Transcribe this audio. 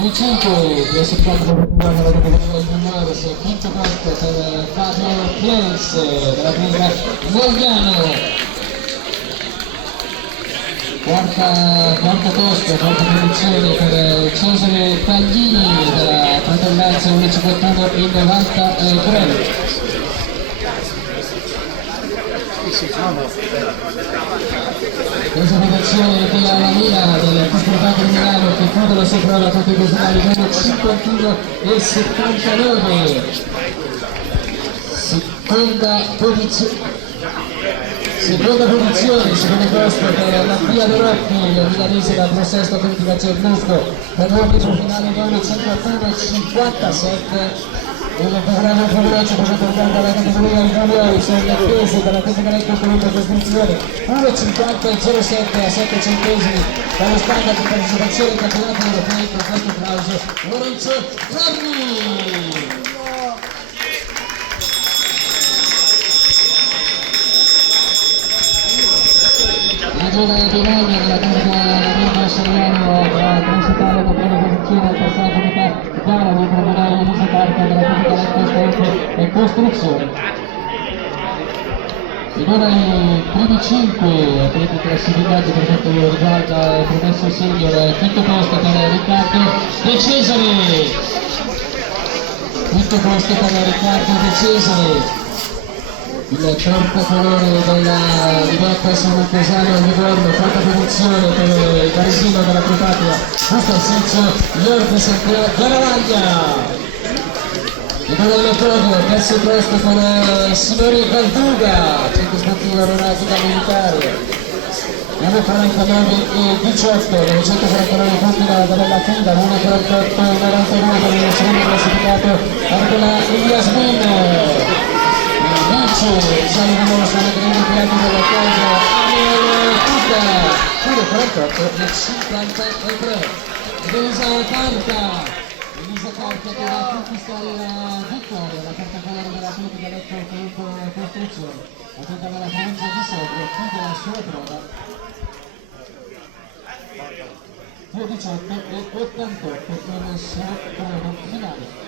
Il 5 classificato per la categoria juniores, quinto posto per Fabio Piens della clinica Mogliano. Quarto posto, quarta posizione per Cesare Taglini della fratellanza 151 in 93. Presentazione della Lamia del Disportato di Milano che chiude la sua prova tutti i personali numero 51 e 79. Seconda posizione, secondo posto per la Pia Dorocchi, la milanese da Prosesto Critica Cernusco, per l'arbitro finale di 151-57. Il programma veloce presentato dalla categoria juniori sono le attese dalla Tesegaletto Comunità Costruzione 1,50,07 a 7 centesimi dallo standard di partecipazione ai campionati europei con questo applauso Lorenzo Franni. La giovane di Bologna della Terra Seriano ha transitato la prima posizione al passaggio di gara di Tribunale di Carta della Tecnica e Costruzione. Ed ora i primi 5 atleti classificati per quanto riguarda il promesso senior, quinto posto per Riccardo De Cesare. Quinto posto per Riccardo De Cesare. Il portacolore della Libertà San Pesano a Livorno, quarta posizione per il paesino della Propatria, questo al senso Jorge Santiago Garavaglia. E ora il Togo, terzo posto per Simone Valduga, centro sportivo aeronautica militare. Anno 49 e 18, 949 punti da Bella Fida, 1,48 e 99 per il secondo classificato Argola Yasmin. Salgono sulle grandi piante della cosa Amiel Cucca 1,48 e 53. Elisa Carta che va a conquistare la vittoria, la carta colore della Atletica Lecco Costruzione, attenta dalla provincia di Sogno, chiude la sua prova 2,18 e 88 per il suo prova finale.